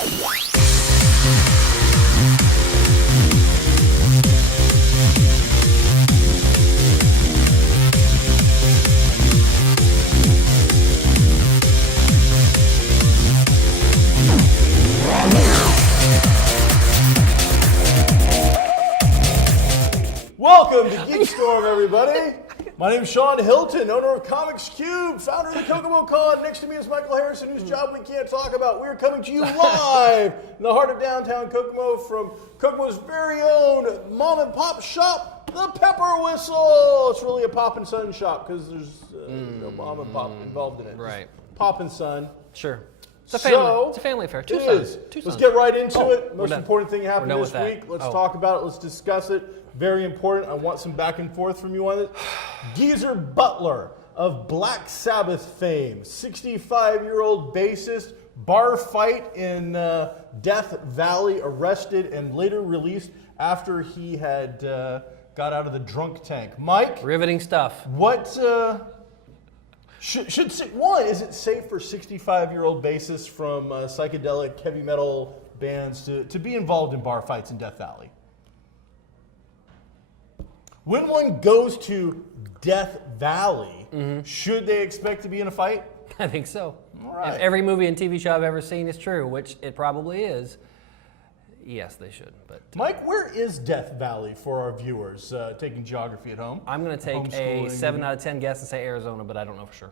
Welcome to GeekStorm, everybody. My name's Sean Hilton, owner of Comics Cube, founder of the Kokomo Con. Next to me is Michael Harrison, whose job we can't talk about. We're coming to you live in the heart of downtown Kokomo from Kokomo's very own mom and pop shop, the Pepper Whistle. It's really a Pop and Son shop because there's no mom and pop involved in it. Right. Just Pop and Son. Sure. It's a family, it's a family affair. Two sons. Let's get right into it. Most important thing happened this week. Let's talk about it. Let's discuss it. Very important. I want some back and forth from you on it. Geezer Butler of Black Sabbath fame, 65-year-old bassist, bar fight in Death Valley, arrested and later released after he had got out of the drunk tank. Mike? Riveting stuff. What... One, is it safe for 65-year-old bassists from psychedelic heavy metal bands to be involved in bar fights in Death Valley? When one goes to Death Valley, should they expect to be in a fight? I think so. All right. If every movie and TV show I've ever seen is true, which it probably is, yes, they should. But Mike, where is Death Valley for our viewers taking geography at home? I'm going to take a 7 out of 10 guess and say Arizona, but I don't know for sure.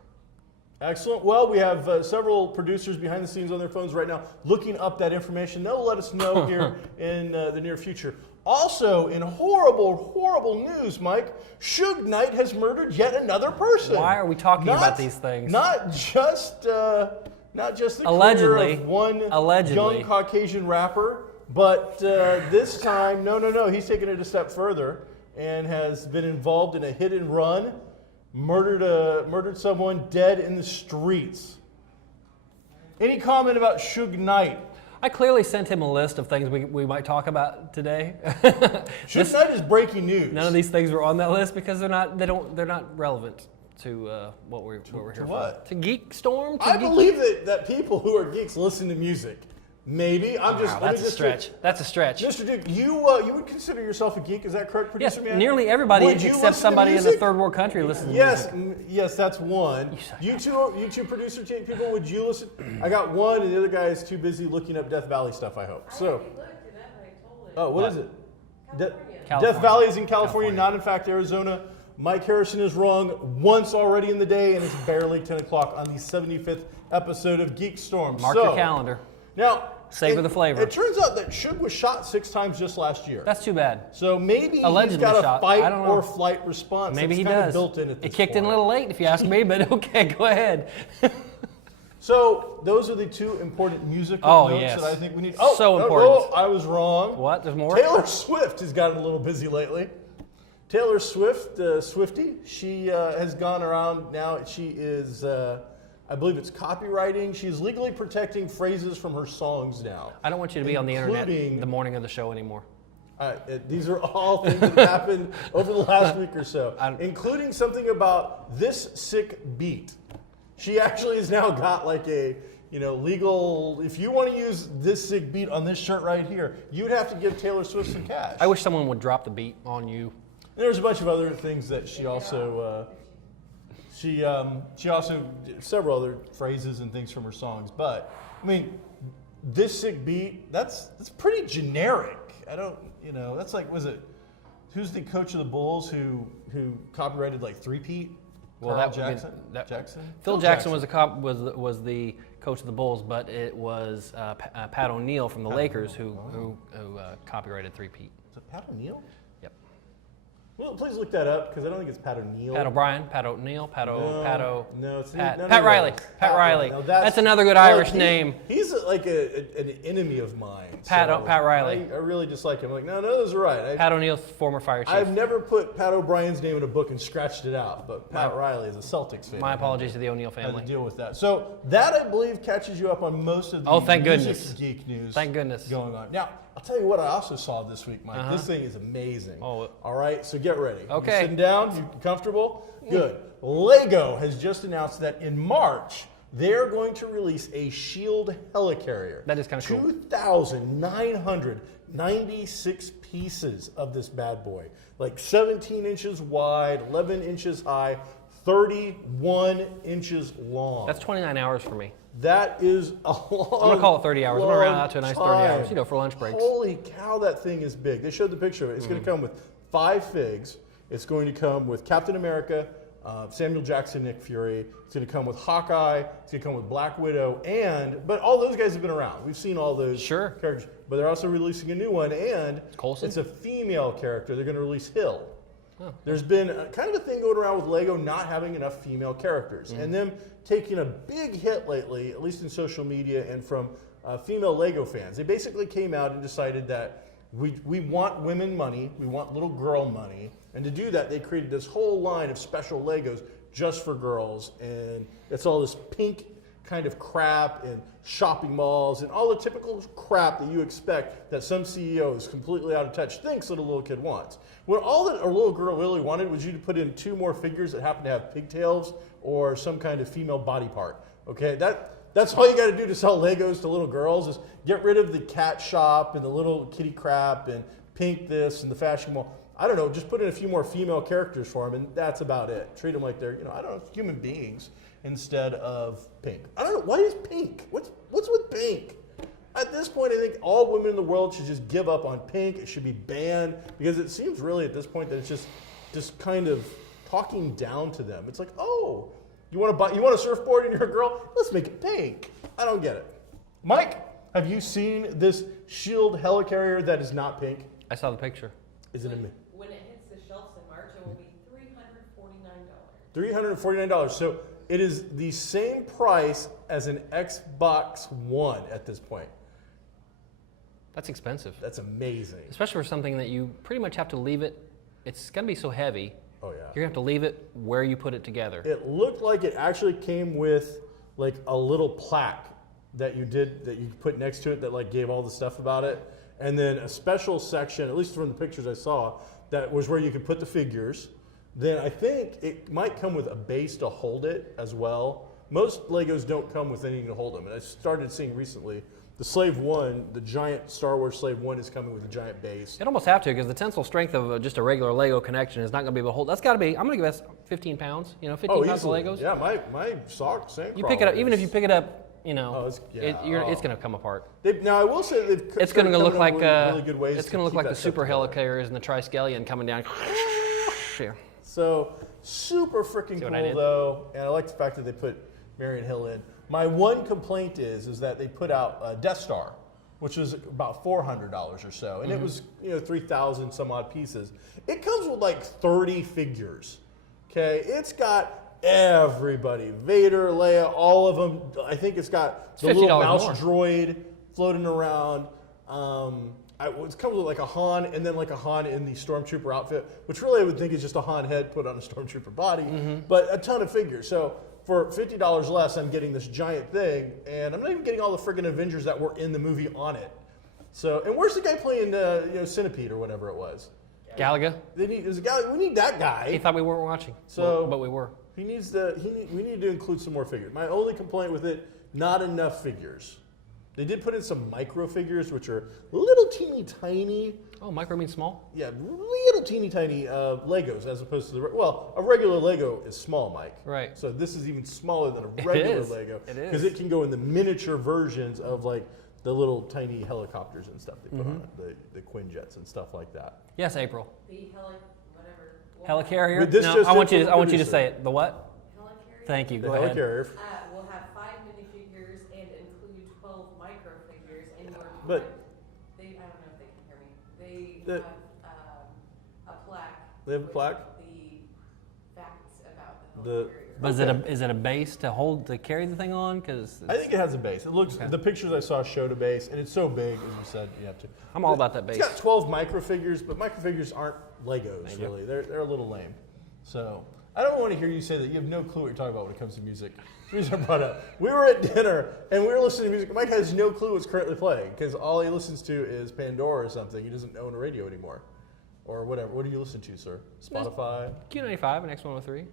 Excellent. Well, we have several producers behind the scenes on their phones right now looking up that information. They'll let us know here in the near future. Also, in horrible, horrible news, Mike, Suge Knight has murdered yet another person. Why are we talking about these things? Not just the allegedly, career of one young Caucasian rapper, but this time, no, he's taken it a step further and has been involved in a hit and run, murdered someone dead in the streets. Any comment about Suge Knight? I clearly sent him a list of things we might talk about today. Suge Knight is breaking news. None of these things were on that list because they're not relevant to what we're here for. To GeekStorm? I believe that people who are geeks listen to music. Maybe. That's a stretch. That's a stretch. Mr. Duke, you would consider yourself a geek, is that correct, producer man? Nearly everybody except somebody in a third world country listens to music. Yes, that's one. You two producer people, would you listen? I got one, and the other guy is too busy looking up Death Valley stuff, I hope. So, what is it? Death Valley is in California, not in fact Arizona. Mike Harrison is wrong once already in the day, and it's barely 10 o'clock on the 75th episode of GeekStorm. Mark your calendar. Now, savor the flavor. It turns out that Suge was shot 6 times just last year. That's too bad. So maybe allegedly he's got a fight I or flight response. Maybe he does. Built in at this it kicked point. in a little late, if you ask me, but okay, go ahead. So those are the two important musical notes that I think we need. Oh, so important. I was wrong. What? There's more? Taylor Swift has gotten a little busy lately. Taylor Swift, Swiftie, she has gone around now. She is... I believe it's copywriting. She's legally protecting phrases from her songs now. I don't want you to be on the internet the morning of the show anymore. These are all things that happened over the last week or so, including something about this sick beat. She actually has now got like a legal. If you want to use this sick beat on this shirt right here, you'd have to give Taylor Swift some cash. I wish someone would drop the beat on you. And there's a bunch of other things that she also. She also did several other phrases and things from her songs, but I mean, this sick beat, that's pretty generic. I don't, that's like, who's the coach of the Bulls who copyrighted like three-peat? Well, Jackson. Phil Jackson was the coach of the Bulls, but it was Pat O'Neill from the Lakers who copyrighted three-peat. Is it Pat O'Neill? Well, please look that up because I don't think it's Pat O'Neill. Pat O'Brien, Pat O'Neill, Pat Riley. Pat Riley. That's another good Irish name. He's like an enemy of mine. Pat Riley. I really dislike him. I'm like, no, those are right. Pat O'Neill's former fire chief. I've never put Pat O'Brien's name in a book and scratched it out, but Pat Riley is a Celtics fan. My apologies to the O'Neill family. I had to deal with that. So that, I believe, catches you up on most of the thank music goodness. geek news. Thank goodness. Going on. Now, I'll tell you what I also saw this week, Mike. This thing is amazing. All right, so get ready. Okay. You sitting down? You comfortable? Good. Lego has just announced that in March, They're going to release a Shield helicarrier. That is kind of cool. 2,996 pieces of this bad boy. Like 17 inches wide, 11 inches high, 31 inches long. That's 29 hours for me. That is a long I'm going to call it 30 hours. I'm going to round out to a nice 30 time. hours, for lunch breaks. Holy cow, that thing is big. They showed the picture of it. It's going to come with 5 figs. It's going to come with Captain America, Samuel Jackson, Nick Fury. It's going to come with Hawkeye. It's going to come with Black Widow. But all those guys have been around. We've seen all those characters. But they're also releasing a new one, and Coulson? It's a female character. They're going to release Hill. Oh. There's been kind of a thing going around with Lego not having enough female characters, and them taking a big hit lately, at least in social media and from female Lego fans. They basically came out and decided that we want women money, we want little girl money, and to do that, they created this whole line of special Legos just for girls, and it's all this pink kind of crap in shopping malls and all the typical crap that you expect that some CEO is completely out of touch thinks that a little kid wants. When all that a little girl really wanted was you to put in 2 more figures that happen to have pigtails or some kind of female body part. Okay, that's all you got to do to sell Legos to little girls is get rid of the cat shop and the little kitty crap and pink this and the fashion mall. I don't know, just put in a few more female characters for them, and that's about it. Treat them like they're, I don't know, human beings instead of pink. I don't know, why is pink? What's with pink? At this point, I think all women in the world should just give up on pink. It should be banned because it seems really at this point that it's just kind of talking down to them. It's like, oh, you want a surfboard and you're a girl? Let's make it pink. I don't get it. Mike, have you seen this Shield helicarrier that is not pink? I saw the picture. Is it When it hits the shelves in March, it will be $349. $349. So it is the same price as an Xbox One at this point. That's expensive. That's amazing. Especially for something that you pretty much have to leave it. It's going to be so heavy. Oh, yeah. You're going to have to leave it where you put it together. It looked like it actually came with like a little plaque that you put next to it that like gave all the stuff about it. And then a special section, at least from the pictures I saw, that was where you could put the figures. Then I think it might come with a base to hold it as well. Most Legos don't come with anything to hold them. And I started seeing recently the Slave One, the giant Star Wars Slave One is coming with a giant base. It almost have to because the tensile strength of just a regular Lego connection is not going to be able to hold. That's got to be, I'm going to give that 15 pounds, 15 pounds easily. of Legos. Yeah, my sock, same. You pick it up, even if you pick it up, it's it's going to come apart. Now I will say it's going to look like really good ways. It's going to look like the super helicarriers and the Triskelion coming down. So super freaking cool though, and I like the fact that they put Marion Hill in. My one complaint is that they put out Death Star, which was about $400 or so, and it was 3,000 some odd pieces. It comes with like 30 figures. Okay, it's got everybody, Vader, Leia, all of them. I think it's got the little mouse droid floating around. It comes with like a Han and then like a Han in the Stormtrooper outfit, which really I would think is just a Han head put on a Stormtrooper body, but a ton of figures. So for $50 less, I'm getting this giant thing, and I'm not even getting all the friggin' Avengers that were in the movie on it. So, and where's the guy playing Centipede or whatever it was? Galaga. We need that guy. He thought we weren't watching, but we were. We need to include some more figures. My only complaint with it, not enough figures. They did put in some micro figures, which are little teeny tiny. Oh, micro means small? Yeah, little teeny tiny Legos as opposed to a regular Lego is small, Mike. Right. So this is even smaller than a regular Lego. It is. Because it can go in the miniature versions of like the little tiny helicopters and stuff they put on it, the Quinjets and stuff like that. Yes, April. The Helicarrier? But this No, just I want is you to say it. The what? Helicarrier. Thank you. The Go ahead. helicarrier. We'll have 5 minifigures and include 12 micro figures in your. But I don't know if they can hear me. They have a plaque. They have a plaque. The facts about The- the helicarrier. But is it a base to carry the thing on? Because I think it has a base. It looks. The pictures I saw showed a base, and it's so big, as you said, you have to. I'm all about that base. It's got 12 microfigures, but microfigures aren't Legos, really. They're a little lame. So I don't want to hear you say that you have no clue what you're talking about when it comes to music. The reason I brought up, we were at dinner and we were listening to music. Mike has no clue what's currently playing because all he listens to is Pandora or something. He doesn't own a radio anymore, or whatever. What do you listen to, sir? Spotify. Q95 and X103.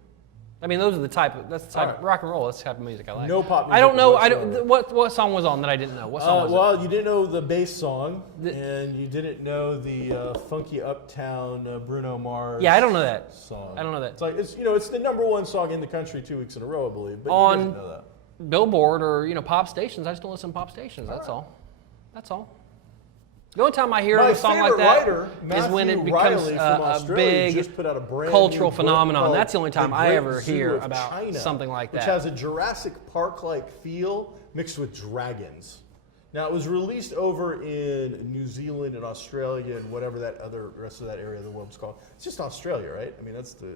I mean, those are the type. That's the type. All right. Rock and roll. That's the type of music I like. No pop I don't music know. whatsoever. What song was on that I didn't know? What song was Well, you didn't know the bass song, and you didn't know the funky uptown Bruno Mars. Yeah, I don't know that song. I don't know that. It's like it's the #1 song in the country 2 weeks in a row, I believe. But On- you didn't know that. Billboard or pop stations. I just don't listen to pop stations. That's all. That's all. The only time I hear My a song like favorite that writer, is when it Matthew becomes Riley from a Australia, big just put out a brand cultural new book phenomenon. called That's the only time The I Great ever Zoo hear of about China, something like that. which has a Jurassic Park-like feel mixed with dragons. Now, it was released over in New Zealand and Australia and whatever that other rest of that area of the world's called. It's just Australia, right? I mean, that's the,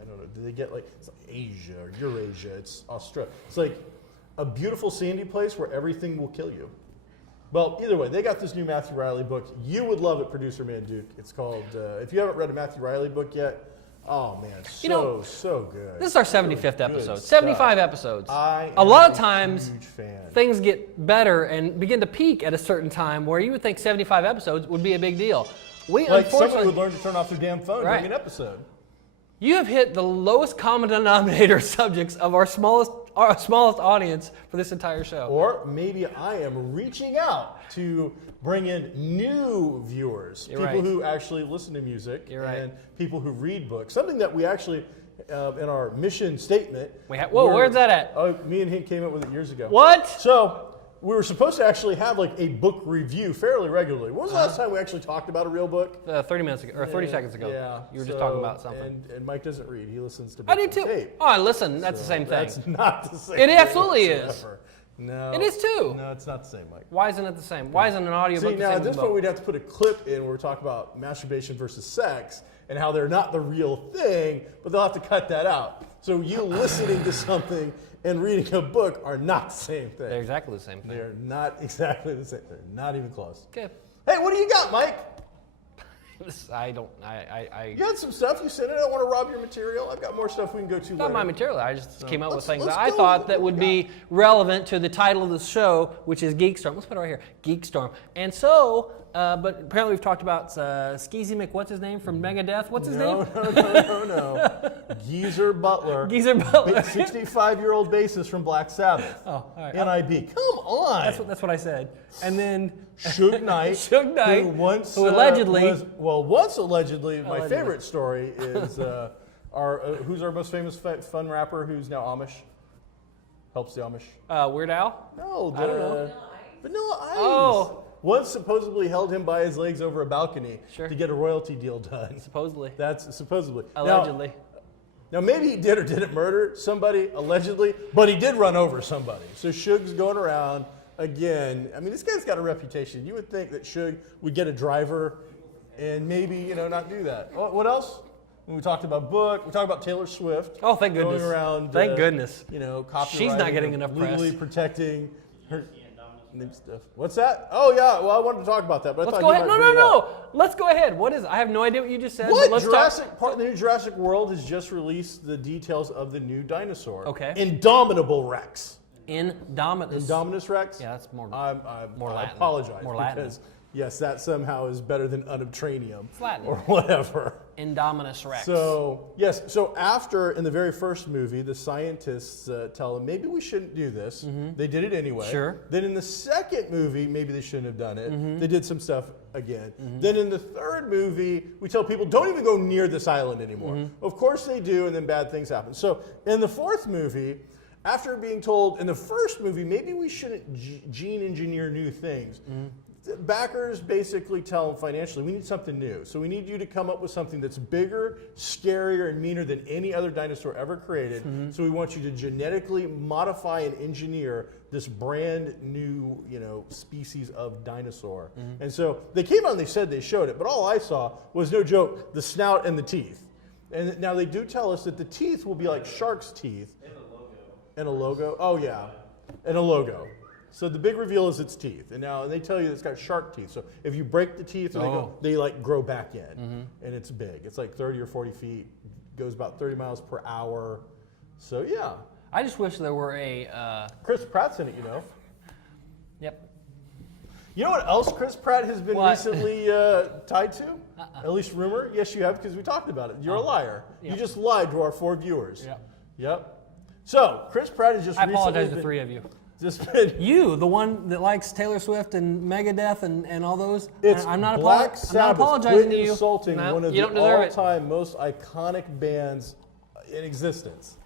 I don't know, do they get it's like Asia or Eurasia? It's Australia. It's like a beautiful sandy place where everything will kill you. Well, either way, they got this new Matthew Riley book. You would love it, Producer Man Duke. It's called, if you haven't read a Matthew Riley book yet, oh man, so good. This is our Really 75th good episode. stuff. 75 episodes. I A lot am of times, huge fan. things get better and begin to peak at a certain time where you would think 75 episodes would be a big deal. We Like someone unfortunately, would learn to turn off their damn phone Right. during an episode. you have hit the lowest common denominator subjects of our smallest audience for this entire show. Or maybe I am reaching out to bring in new viewers, You're people right. who actually listen to music You're right. and people who read books. Something that we actually, in our mission statement. Whoa, where's that at? Oh, me and him came up with it years ago. What? So we were supposed to actually have a book review fairly regularly. When was the last time we actually talked about a real book? 30 minutes ago, or 30 seconds ago. Yeah. You were just talking about something. And Mike doesn't read. He listens to I books do on too. tape. Oh, listen, that's the same thing. That's not the same It thing absolutely is. whatsoever. No. It is too. No, it's not the same, Mike. Why isn't it the same? Why isn't an audio See, book the now same at as this a point book? we'd have to put a clip in where we talk about masturbation versus sex and how they're not the real thing, but they'll have to cut that out. So you listening to something and reading a book are not the same thing. They're exactly the same thing. They're not exactly the same. They're not even close. Okay. Hey, what do you got, Mike? You had some stuff you said. I don't want to rob your material. I've got more stuff we can go to Not later. my material. I just came up with things let's that I go thought with that what would we be relevant to the title of the show, which is GeekStorm. Let's put it right here, GeekStorm. And so, but apparently we've talked about Skeezy Mc, what's his name from Megadeth? What's his name? No. Geezer Butler. Geezer Butler. 65-year-old bassist from Black Sabbath. Oh, all right. NIB. Come on. That's what I said. And then Suge Knight. Suge Knight, who allegedly. Once allegedly, my Allegedly. favorite story is who's our most famous fun rapper who's now Amish? Helps the Amish. Weird Al? No, I don't know. Vanilla Ice. Oh. Once supposedly held him by his legs over a balcony Sure. to get a royalty deal done. Supposedly. That's supposedly. Allegedly. Now maybe he did or didn't murder somebody, allegedly, but he did run over somebody. So Suge's going around again. I mean, this guy's got a reputation. You would think that Suge would get a driver and maybe, not do that. What else? When we talked about book, we talked about Taylor Swift. Oh, thank goodness. Going around, Thank goodness. Copyrighting. She's not getting enough press. Legally protecting her new stuff. What's that? Oh, yeah. Well, I wanted to talk about that, but Let's I go thought ahead. you No, might no, bring it up. no. Let's go ahead. What is it? I have no idea what you just said. What? But let's talk. The new Jurassic World has just released the details of the new dinosaur. Okay. Indomitable Rex. Indominus. Indominus Rex? Yeah, that's more. More I Latin. apologize. More Latin. Because, yes, that somehow is better than unobtainium. It's Latin. Or whatever. Indominus Rex. So, yes, so after, in the very first movie, the scientists tell them, maybe we shouldn't do this. They did it anyway. Sure. Then in the second movie, maybe they shouldn't have done it. They did some stuff again. Then in the third movie, we tell people, don't even go near this island anymore. Of course they do, and then bad things happen. So in the fourth movie, after being told in the first movie, maybe we shouldn't gene engineer new things, backers basically tell them financially, we need something new. So we need you to come up with something that's bigger, scarier, and meaner than any other dinosaur ever created. So we want you to genetically modify and engineer this brand new, species of dinosaur. And so they came out and they said they showed it, but all I saw was, no joke, the snout and the teeth. And now they do tell us that the teeth will be like shark's teeth. And a logo. Oh, yeah. And a logo. So the big reveal is its teeth. And they tell you it's got shark teeth. So if you break the teeth, they grow back in. And it's big. It's like 30 or 40 feet. Goes about 30 miles per hour. So, yeah. I just wish there were a. Chris Pratt's in it, Yep. You know what else Chris Pratt has been What? recently tied to? At least rumor? Yes, you have, because we talked about it. You're a liar. Yep. You just lied to our 4 viewers. Yep. Yep. So Chris Pratt has just I recently apologize to been- three of you. Just been You, the one that likes Taylor Swift and Megadeth and all those. It's I'm not Black I'm not Sabbath. apologizing Quit to you. insulting No, one of you the don't deserve it. all-time most iconic bands in existence.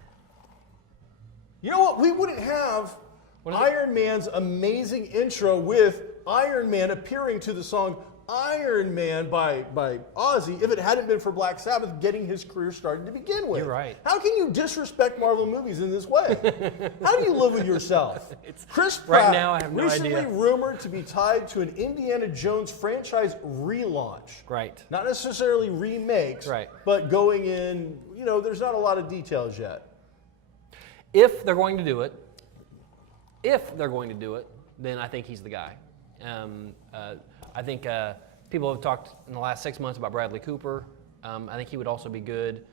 You know what? We wouldn't have What is it? Iron Man's amazing intro with Iron Man appearing to the song Iron Man by Ozzy if it hadn't been for Black Sabbath getting his career started to begin with. You're right. How can you disrespect Marvel movies in this way? How do you live with yourself? Chris right Pratt, now, I have no recently idea. rumored to be tied to an Indiana Jones franchise relaunch. Right. Not necessarily remakes, Right. but going in, there's not a lot of details yet. If they're going to do it, then I think he's the guy. I think people have talked in the last 6 months about Bradley Cooper. I think he would also be good.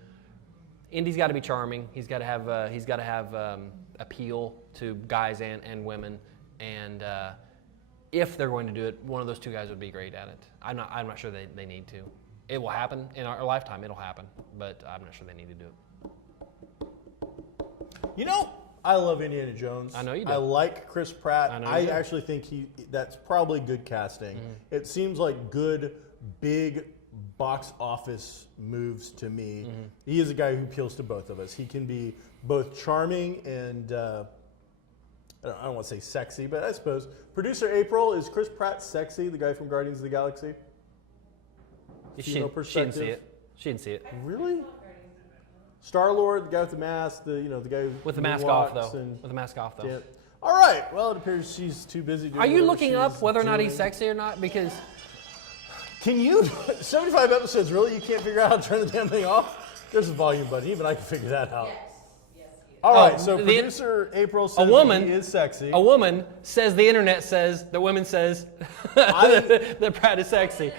Indy's got to be charming. He's got to have appeal to guys and women. And if they're going to do it, one of those two guys would be great at it. I'm not sure they need to. It will happen in our lifetime. It'll happen, but I'm not sure they need to do it. I love Indiana Jones. I know you do. I like Chris Pratt. I know I you do. actually think that's probably good casting. Mm-hmm. It seems like good, big box office moves to me. Mm-hmm. He is a guy who appeals to both of us. He can be both charming and, I don't want to say sexy, but I suppose. Producer April, is Chris Pratt sexy, the guy from Guardians of the Galaxy? She Female didn't see perspective. it. She didn't see it. Really? Star-Lord, the guy with the mask, the guy who With the mask off, walks though. and- With the mask off, though. Yeah. All right. Well, it appears she's too busy doing Are you whatever looking she's up whether or not he's doing. sexy or not? Because Can you, 75 episodes, really? You can't figure out how to turn the damn thing off? There's a volume button. Even I can figure that out. Yes, he is. All right. So the- producer April says woman- that he is sexy. a woman says the internet says the women says that Pratt is sexy. Ask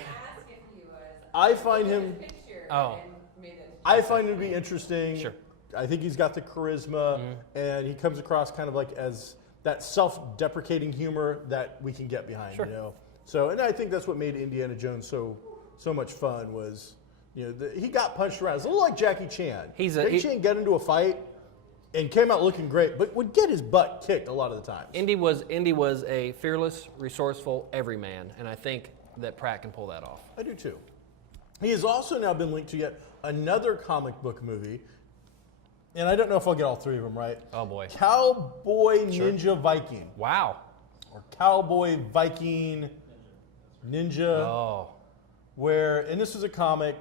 if he was. I find him. Picture Oh. and made it. I find him to be interesting. Sure. I think he's got the charisma, and he comes across kind of like as that self-deprecating humor that we can get behind. Sure. So, and I think that's what made Indiana Jones so much fun was, he got punched around. It's a little like Jackie Chan. Jackie Chan got into a fight and came out looking great, but would get his butt kicked a lot of the times. Indy was a fearless, resourceful everyman, and I think that Pratt can pull that off. I do too. He has also now been linked to yet another comic book movie, and I don't know if I'll get all three of them right. Oh boy! Cowboy Ninja Viking, Wow. or Cowboy Viking Ninja, Oh. and this was a comic,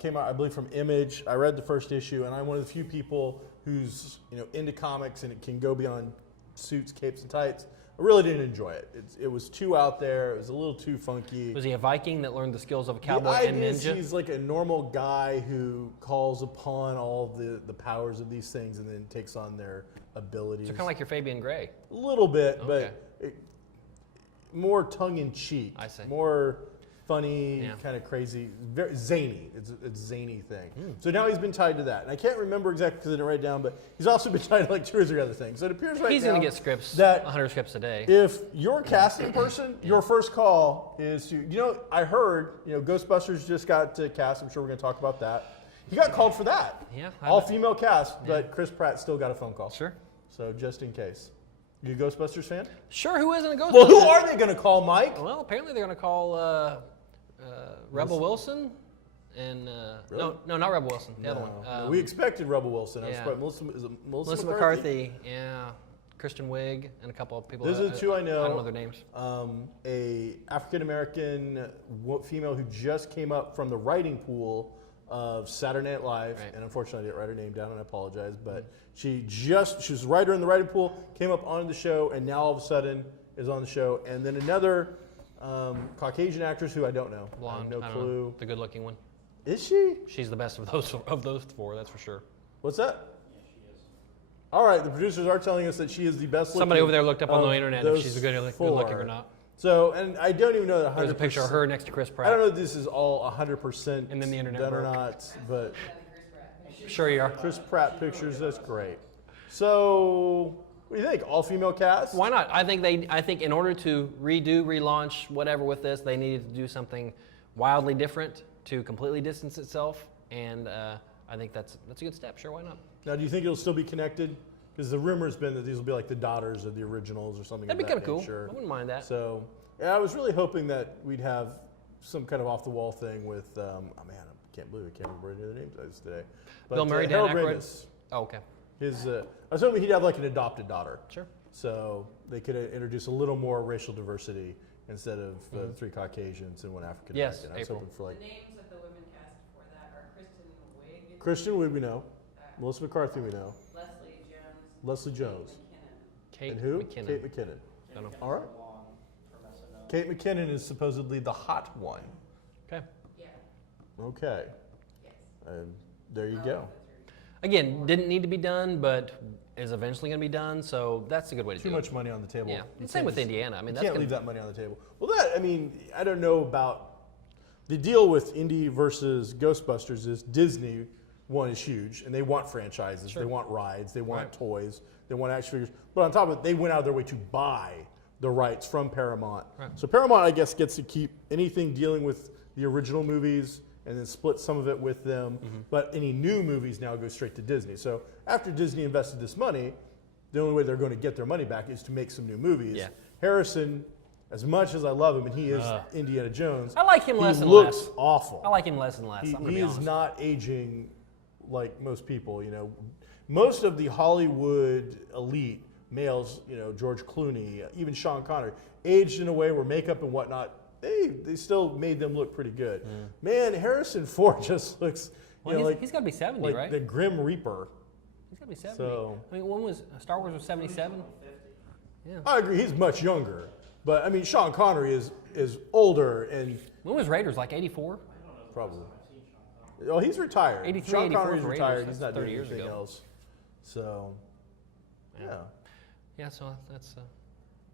came out I believe from Image. I read the first issue, and I'm one of the few people who's into comics and it can go beyond suits, capes, and tights. I really didn't enjoy it. It was too out there. It was a little too funky. Was he a Viking that learned the skills of a The cowboy and idea is ninja? he's like a normal guy who calls upon all the powers of these things and then takes on their abilities. So kind of like your Fabian Gray. A little bit, Okay. but more tongue-in-cheek. I see. More funny, Yeah. kind of crazy, very zany. It's a zany thing. So now he's been tied to that. And I can't remember exactly because I didn't write it down, but he's also been tied to like 2 or 3 other things. So it appears right He's now going to get scripts, that 100 scripts a day. if you're a casting person, your first call is to, I heard, Ghostbusters just got cast. I'm sure we're going to talk about that. He got called for that. Yeah, I All know. female cast, but Chris Pratt still got a phone call. Sure. So just in case. You a Ghostbusters fan? Sure, who isn't a Ghostbuster? Well, who are they going to call, Mike? Well, apparently they're going to call Rebel Wilson and Really? no, not Rebel Wilson, the other No. one. We expected Rebel Wilson. I was yeah. surprised. Is it Melissa McCarthy, yeah, Kristen Wiig, and a couple of people. Those are the two I know. I don't know their names. A African American female who just came up from the writing pool of Saturday Night Live, Right. and unfortunately I didn't write her name down, and I apologize. But she was a writer in the writing pool, came up onto the show, and now all of a sudden is on the show. And then another Caucasian actress who I don't know. I Blonde, have no I don't know, clue. the good-looking one. Is she? She's the best of those four, that's for sure. What's that? All right, the producers are telling us that she is the best. Somebody looking over there looked up on the of internet if those she's good looking four. or not. So, and I don't even know that 100%. There's a picture of her next to Chris Pratt. I don't know if this is all 100% And then the internet done or broke. not, but Sure you are. Chris Pratt pictures, that's great. So, what do you think? All female cast? Why not? I think in order to relaunch whatever with this, they needed to do something wildly different to completely distance itself, and I think that's a good step. Sure, why not? Now, do you think it'll still be connected? Because the rumor's been that these will be like the daughters of the originals or something. That'd be kind kind of of cool. I wouldn't mind that. So, yeah, I was really hoping that we'd have some kind of off the wall thing with. Oh man, I can't believe I can't remember any of the names today. But, Bill Murray, Dan Harold Aykroyd? Ramis, Oh, okay. his. I was hoping he'd have like an adopted daughter. Sure. So they could introduce a little more racial diversity instead of 3 Caucasians and 1 African Yes, American. I was April. hoping for like The names of the women cast for that are Kristen Wiig, Kristen Wiig, we know. Melissa McCarthy, we know. Leslie Jones, Leslie Jones. Kate McKinnon. And who? McKinnon. Kate McKinnon. Don't know. All right. Kate McKinnon is supposedly the hot one. Okay. Yeah. Okay. Yes. There you go. Again, didn't need to be done, but is eventually going to be done. So that's a good way to Too do much it. money on the table. Yeah. You Same can't with just- Indiana. I mean, You that's can't gonna, leave that money on the table. Well, I don't know about the deal with Indy versus Ghostbusters is Disney, one, is huge, and they want franchises. Sure. They want rides. They want Right. toys. They want action figures. But on top of it, they went out of their way to buy the rights from Paramount. Right. So Paramount, I guess, gets to keep anything dealing with the original movies and then split some of it with them. Mm-hmm. But any new movies now go straight to Disney. So after Disney invested this money, the only way they're going to get their money back is to make some new movies. Yeah. Harrison, as much as I love him, and he is Indiana Jones, I like him less he and looks less. awful. I like him less and less. He, I'm gonna he be is honest. not aging like most people. You know, most of the Hollywood elite males, you know, George Clooney, even Sean Connery, aged in a way where makeup and whatnot, they still made them look pretty good. Man, Harrison Ford just looks, Well, like he's got to be 70, like right? the Grim Reaper. He's got to be 70. So- I mean, when was Star Wars was 77? Yeah. I agree, he's much younger, but I mean, Sean Connery is older and When was Raiders? Like 84? probably. Oh, he's retired. 83, Sean 84 Connery's for Raiders. retired. That's He's not 30 doing years anything ago. else. So, yeah. Yeah, so that's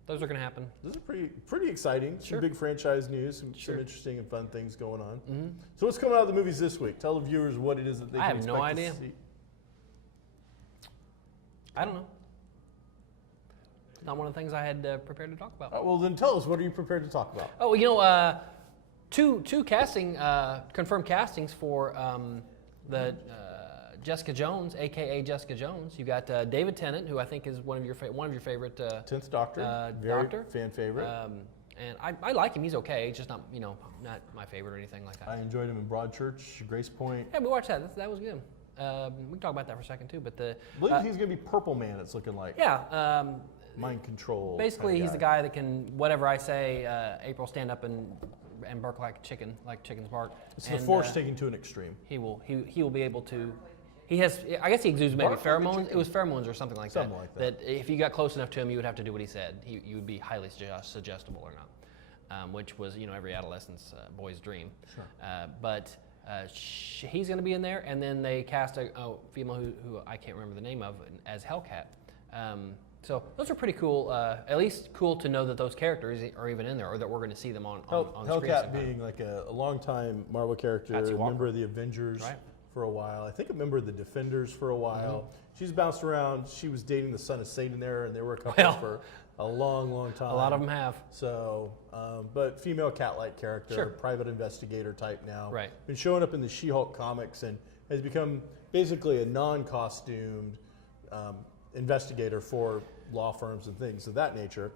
those are going to happen. This is pretty exciting. Sure. Some big franchise news, some Sure. interesting and fun things going on. Mm-hmm. So what's coming out of the movies this week? Tell the viewers what it is that they I can have no expect idea. to see. I don't know. Not one of the things I had prepared to talk about. Well, then tell us, what are you prepared to talk about? Oh, you know, two casting confirmed castings for the Jessica Jones, aka Jessica Jones. You got David Tennant, who I think is one of your favorite 10th Doctor, very Doctor. fan favorite. And I like him. He's okay. He's just not not my favorite or anything like that. I enjoyed him in Broadchurch, Grace Point. Yeah, we watched that. That was good. We can talk about that for a second too. But I believe he's going to be Purple Man, it's looking like. yeah. Mind control. Basically, kinda he's the guy that can whatever I say. April stand up and bark like chickens bark. It's the And, Force taken to an extreme. He will be able to. He has. I guess he exudes maybe Bark like a pheromones. chicken. It was pheromones or something like Something that. like that. That if you got close enough to him, you would have to do what he said. You would be highly suggestible or not, which was every adolescent's boy's dream. Sure. But he's going to be in there, and then they cast a female who I can't remember the name of as Hellcat. So those are pretty cool. At least cool to know that those characters are even in there, or that we're going to see them on screen. Hellcat being like a longtime Marvel character, Patsy a Walker. member of the Avengers Right. for a while. I think a member of the Defenders for a while. She's bounced around. She was dating the son of Satan there, and they were a couple Well, for a long, long time. A lot of them have. So, but female cat-like character, Sure. private investigator type now. Right. Been showing up in the She-Hulk comics and has become basically a non-costumed investigator for law firms and things of that nature.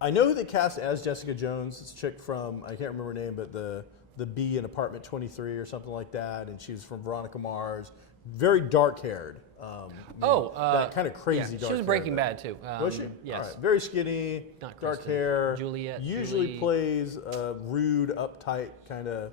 I know who they cast as Jessica Jones. It's a chick from, I can't remember her name, but the bee in Apartment 23 or something like that, and she's from Veronica Mars. Very dark-haired. That kind of crazy yeah, dark. she was Breaking Bad too. Was she? Yes. All right. Very skinny, Not dark Kristen. hair. Juliet, Usually Julie. plays a rude, uptight kind of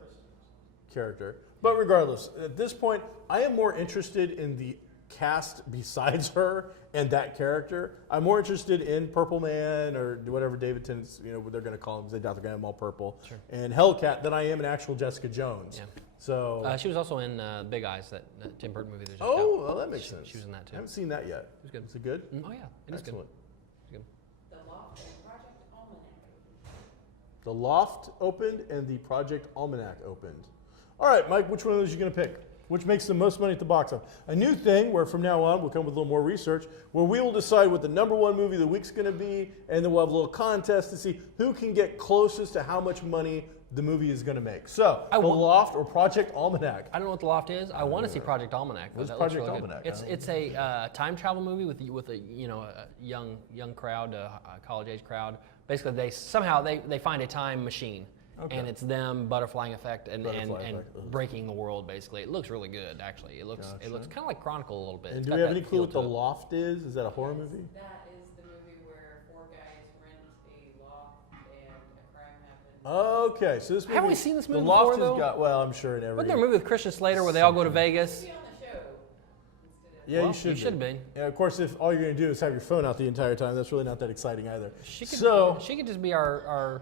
character. But regardless, at this point, I am more interested in the cast besides her and that character. I'm more interested in Purple Man or whatever David Tennant's, what they're going to call him, because they doubt they're going to have them all purple. Sure. And Hellcat than I am an actual Jessica Jones. Yeah. So. She was also in Big Eyes, that Tim Burton movie. That just Oh, out. well, that makes sense. She was in that I too. haven't seen that yet. It was good. Is it good? Oh yeah, it is good. Excellent. It's good. The Loft and Project Almanac. The Loft opened and the Project Almanac opened. All right, Mike, which one of those are you going to pick? which makes the most money at the box office. A new thing where from now on we'll come with a little more research, where we will decide what the #1 movie of the week's going to be, and then we'll have a little contest to see who can get closest to how much money the movie is going to make. So, The Loft or Project Almanac. I don't know what The Loft is. I want to see Project Almanac. What's That Project looks really Almanac? Good. It's a time travel movie with a a young crowd, a college age crowd. Basically, they find a time machine. Okay. And it's them butterflying effect and Effect. breaking the world. Basically, it looks really good. Actually, it looks kind of like Chronicle a little bit. And It's do got we have that any clue feel what The to it. Loft is? Is that a horror movie? That is the movie where 4 guys rent a loft and a crime happens. Okay, so this movie. Haven't we seen this movie The Loft before, has though? got. Well, I'm sure in every. Wasn't there a movie with Christian Slater where they all go to Vegas? Be on the show instead of. Yeah, Well, you should. you should be. Yeah, of course, if all you're going to do is have your phone out the entire time, that's really not that exciting either. She could just be our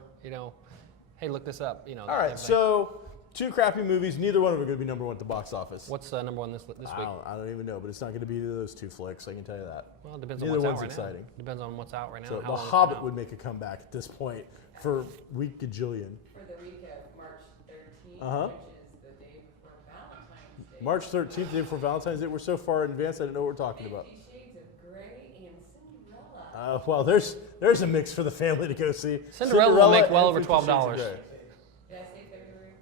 hey, look this up. All that right, type of thing. so 2 crappy movies. Neither one of them are going to be #1 at the box office. What's #1 this week? I don't even know, but it's not going to be either of those 2 flicks. I can tell you that. Well, it depends on Neither what's out one's right exciting. now. Depends on what's out right now. So and how The long it's Hobbit been out. would make a comeback at this point for week gajillion. For the week of March 13th, Uh-huh. which is the day before Valentine's Day. March 13th, day before Valentine's Day. We're so far in advance, I don't know what we're talking about. 50 Shades of Grey and Cinderella. Well, there's a mix for the family to go see. Cinderella will make well and over 50 Shades of $12. Grey. Did I say February?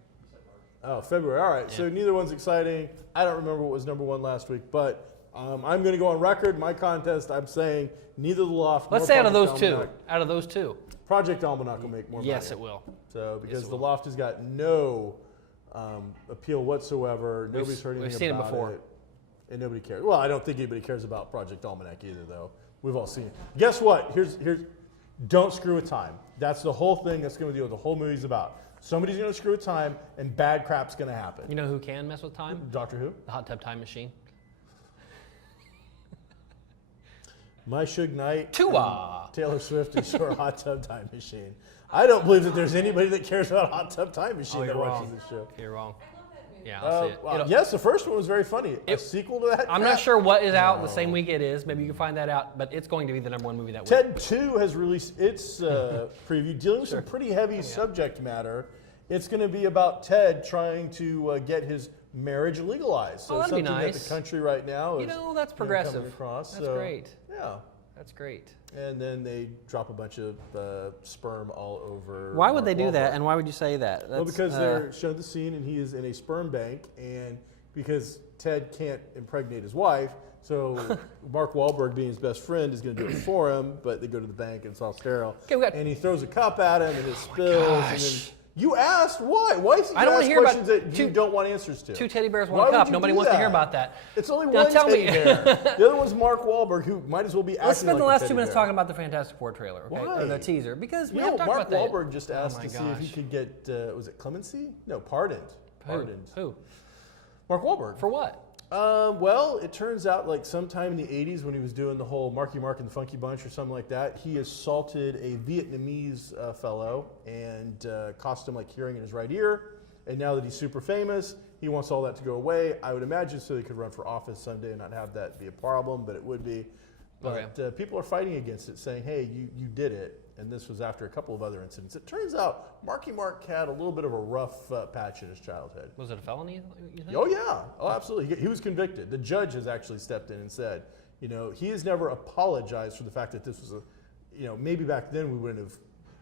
Oh, February. All right. So Yeah. neither one's exciting. I don't remember what was #1 last week, but I'm going to go on record. My contest, I'm saying neither The Loft. Let's nor say out of Project those two. Almanac. Out of those two. Project Almanac will make more Yes, money. it will. So because Yes, it The will. Loft has got no appeal whatsoever. Nobody's heard anything we've seen it about before. it. And nobody cares. Well, I don't think anybody cares about Project Almanac either, though. We've all seen it. Guess what? Here's don't screw with time. That's the whole thing. That's going to be what the whole movie's about. Somebody's going to screw with time, and bad crap's going to happen. You know who can mess with time? Doctor Who? The hot tub time machine. My Suge Knight. Tua. Taylor Swift is your Hot Tub Time Machine. I don't believe that there's anybody that cares about Hot Tub Time Machine Oh, that you're watches wrong. this show. You're wrong. I love that movie. Yeah, I'll see it. Wow. It'll- Yes, the first one was very funny. A It- sequel to that? I'm crap? not sure what is out the same week it is. Maybe you can find that out, but it's going to be the #1 movie that week. Ted 2 has released its preview, dealing with some pretty heavy subject matter. It's going to be about Ted trying to get his marriage legalized. So Oh, that'd be something that nice. the country right now is That's progressive. coming across. That's So, great. Yeah. That's great. And then they drop a bunch of sperm all over. Why would they Mark do that, Wahlberg. and why would you say that? Well, because they're showing the scene and he is in a sperm bank, and because Ted can't impregnate his wife, so Mark Wahlberg, being his best friend, is going to do it for him. But they go to the bank and it's all sterile. Okay, we got- and he throws a cup at him and it spills. And then, you asked why? Why is he I don't wanna ask hear about questions that you two- don't want answers to? 2 teddy bears, Why 1 would cup. you Nobody do wants to hear that? about that. It's only Now one tell teddy me- bear. The other one's Mark Wahlberg, who might as well be acting Let's spend like the a last teddy 2 minutes bear. talking about the Fantastic Four trailer, okay? Why? Or the teaser, because we You know, haven't talked Mark about that. Wahlberg just asked my to see if he gosh. could get, was it clemency? No, pardoned. Pardoned. Who? Mark Wahlberg. For what? Well, it turns out like sometime in the 80s when he was doing the whole Marky Mark and the Funky Bunch or something like that, he assaulted a Vietnamese fellow and cost him like hearing in his right ear. And now that he's super famous, he wants all that to go away. I would imagine so he could run for office someday and not have that be a problem, but it would be. But people are fighting against it, saying, hey, you did it. And this was after a couple of other incidents. It turns out Marky Mark had a little bit of a rough patch in his childhood. Was it a felony, you think? Oh, yeah. Oh, absolutely. He was convicted. The judge has actually stepped in and said, he has never apologized for the fact that this was maybe back then we wouldn't have.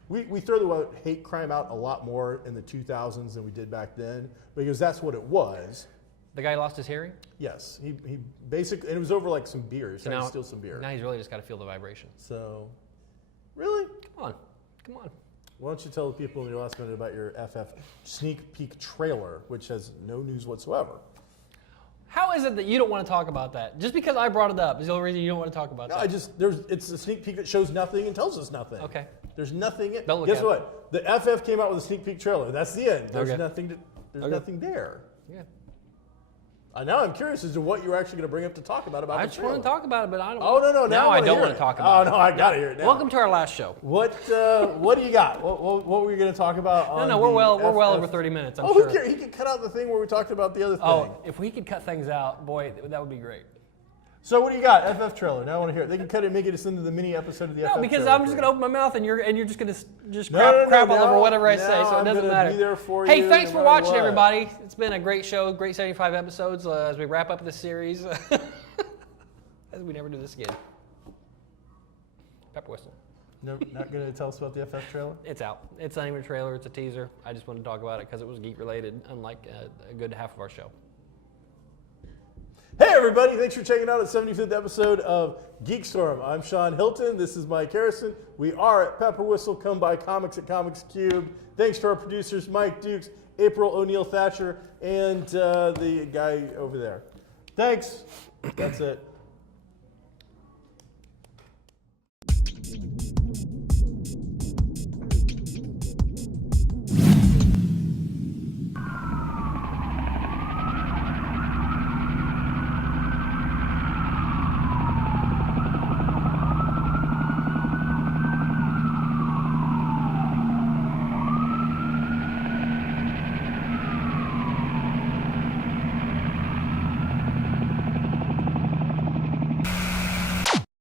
We throw the hate crime out a lot more in the 2000s than we did back then because that's what it was. The guy lost his hearing? Yes. He basically, and it was over like some beer. He was trying to steal some beer. Now he's really just got to feel the vibration. So, really? Come on. Why don't you tell the people in your last minute about your FF sneak peek trailer, which has no news whatsoever? How is it that you don't want to talk about that? Just because I brought it up is the only reason you don't want to talk about No, that. it's a sneak peek that shows nothing and tells us nothing. Okay. There's nothing. Don't look Guess at what? The FF came out with a sneak peek trailer. That's the end. There's Okay. nothing. There's Okay. nothing there. Yeah. Now I'm curious as to what you're actually going to bring up to talk about I the just trailer. want to talk about it, but I don't. Oh no! Now I don't want to talk about it. Oh no! I got to hear it now. Welcome to our last show. What do you got? What were you going to talk about? No, we're well over 30 minutes. I'm Oh, sure. who cares? He can cut out the thing where we talked about the other thing. Oh, if we could cut things out, boy, that would be great. So what do you got? FF trailer. Now I want to hear it. They can cut it and make it into the mini episode of the FF No, because trailer I'm just for going to you. open my mouth and you're just going to just No, crap, no, no, crap all now- over whatever I say, now so it I'm doesn't gonna matter. be there for Hey, you thanks no for matter watching, what. everybody. It's been a great show, great 75 episodes as we wrap up this series. As we never do this again. Pepper whistle. No, not going to tell us about the FF trailer? It's out. It's not even a trailer. It's a teaser. I just wanted to talk about it because it was geek related, unlike a good half of our show. Hey everybody, thanks for checking out the 75th episode of GeekStorm. I'm Sean Hilton, this is Mike Harrison. We are at Pepper Whistle, come by Comics at Comics Cube. Thanks to our producers, Mike Dukes, April O'Neil Thatcher, and the guy over there. Thanks, that's it.